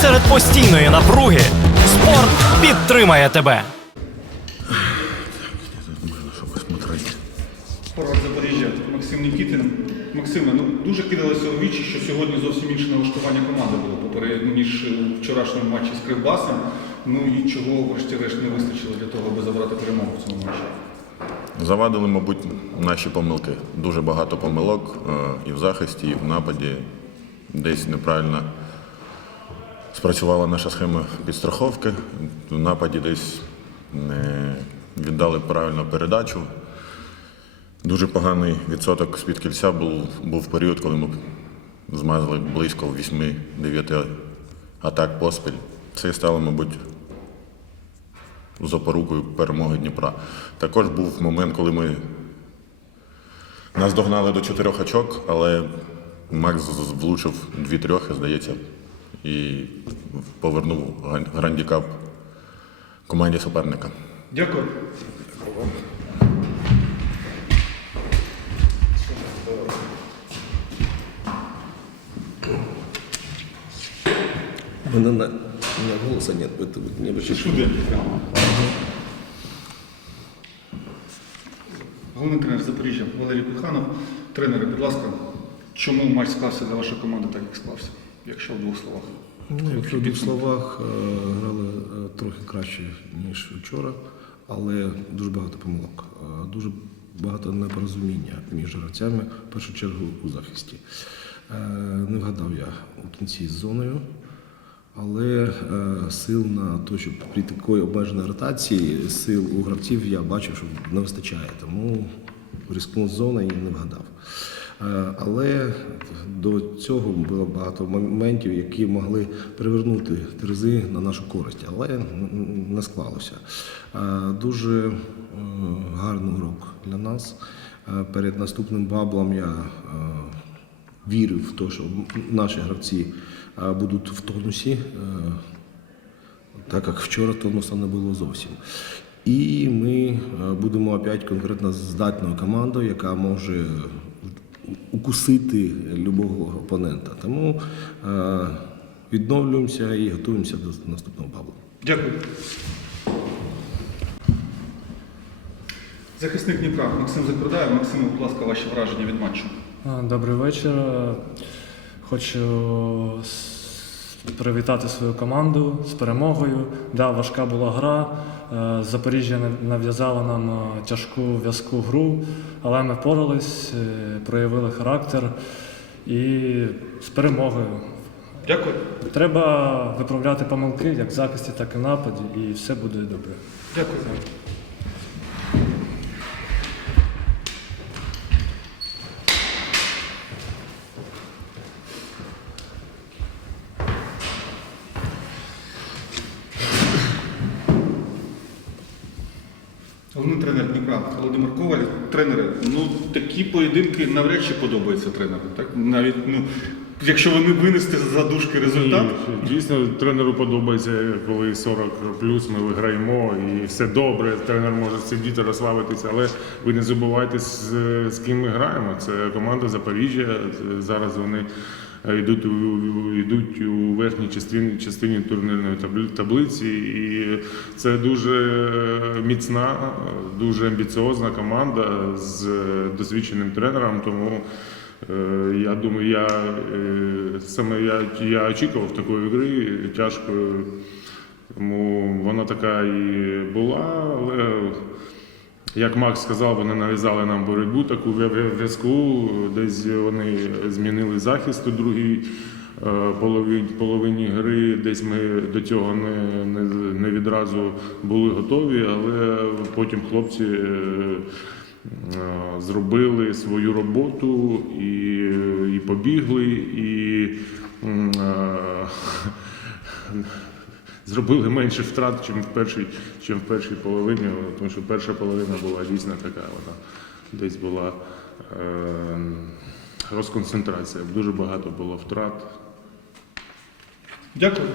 Серед постійної напруги спорт підтримає тебе. Форвард Запоріжжя Максим Нікітин. Максиме, ну дуже кидалося у вічі, що сьогодні зовсім інше налаштування команди було попередньо, ніж у вчорашньому матчі з Кривбасом. Ну і чого, врешті-решт, не вистачило для того, аби забрати перемогу в цьому матчі. Завадили, мабуть, наші помилки. Дуже багато помилок е, і в захисті, і в нападі. Десь неправильно спрацювала наша схема підстраховки. В нападі десь не віддали правильну передачу. Дуже поганий відсоток з-під кільця був, був період, коли ми змазали близько 8-9 атак поспіль. Це стало, мабуть, запорукою перемоги Дніпра. Також був момент, коли ми нас догнали до чотирьох очок, але Макс влучив дві трьохи, здається, і повернув грандікап команді суперника. Дякую. У меня, на, у меня голоса нет, поэтому не обращайте. Сюди. Головний тренер Запоріжжя Валерій Пиханов. Тренери, будь ласка, чому матч склався для вашої команди так, як склався? Якщо в двох словах. Ну, якщо в двох словах е, грали е, трохи краще, ніж вчора, але дуже багато помилок, е, дуже багато непорозуміння між гравцями, в першу чергу у захисті. Не вгадав я у кінці з зоною, але сил на те, щоб при такої обмеженої ротації, сил у гравців я бачив, що не вистачає. Тому різкнув з зони і не вгадав. Е, Але до цього було багато моментів, які могли привернути терези на нашу користь, але не склалося. Е, Дуже е, гарний урок для нас. Перед наступним баблом я вірив в те, що наші гравці будуть в тонусі. так як вчора тонуса не було зовсім. І ми будемо опять конкретно здатною командою, яка може укусити любого опонента. Тому е, відновлюємося і готуємося до наступного баблу. Дякую. Захисник Дніпра Максим Закрудаєв. Максим, будь ласка, ваші враження від матчу. Добрий вечір. Хочу привітати свою команду з перемогою. Да, важка була гра. Е, Запоріжжя нав'язало нам е, тяжку в'язку гру, але ми впорались, е, проявили характер і з перемогою. Дякую. Треба виправляти помилки як в захисті, так і в нападі, і все буде добре. Дякую. Головний тренер Дніпра Володимир Коваль. Тренери, ну такі поєдинки навряд чи подобаються тренеру. Так? Навіть ну, якщо вони винести за дужки результат. І, Дійсно, тренеру подобається, коли 40 плюс ми виграємо і все добре. Тренер може сидіти, розслабитися, але ви не забувайте, з, з ким ми граємо. Це команда Запоріжжя. Зараз вони йдуть у, йдуть у верхній частині, частині турнірної таблиці. І це дуже міцна, дуже амбіціозна команда з досвідченим тренером. Тому Е, Я думаю, я е, саме я, я очікував такої гри тяжкої, тому вона така і була, але як Макс сказав, вони нав'язали нам боротьбу таку в'я- в'я- в'язку. Десь вони змінили захист у другій е, половині, половині гри. Десь ми до цього не, не, не відразу були готові, але потім хлопці. е, зробили свою роботу і, і побігли, і е, зробили менше втрат, чим в першій, чим в першій половині, тому що перша половина була дійсно така, вона десь була е, розконцентрація. Дуже багато було втрат. Дякую.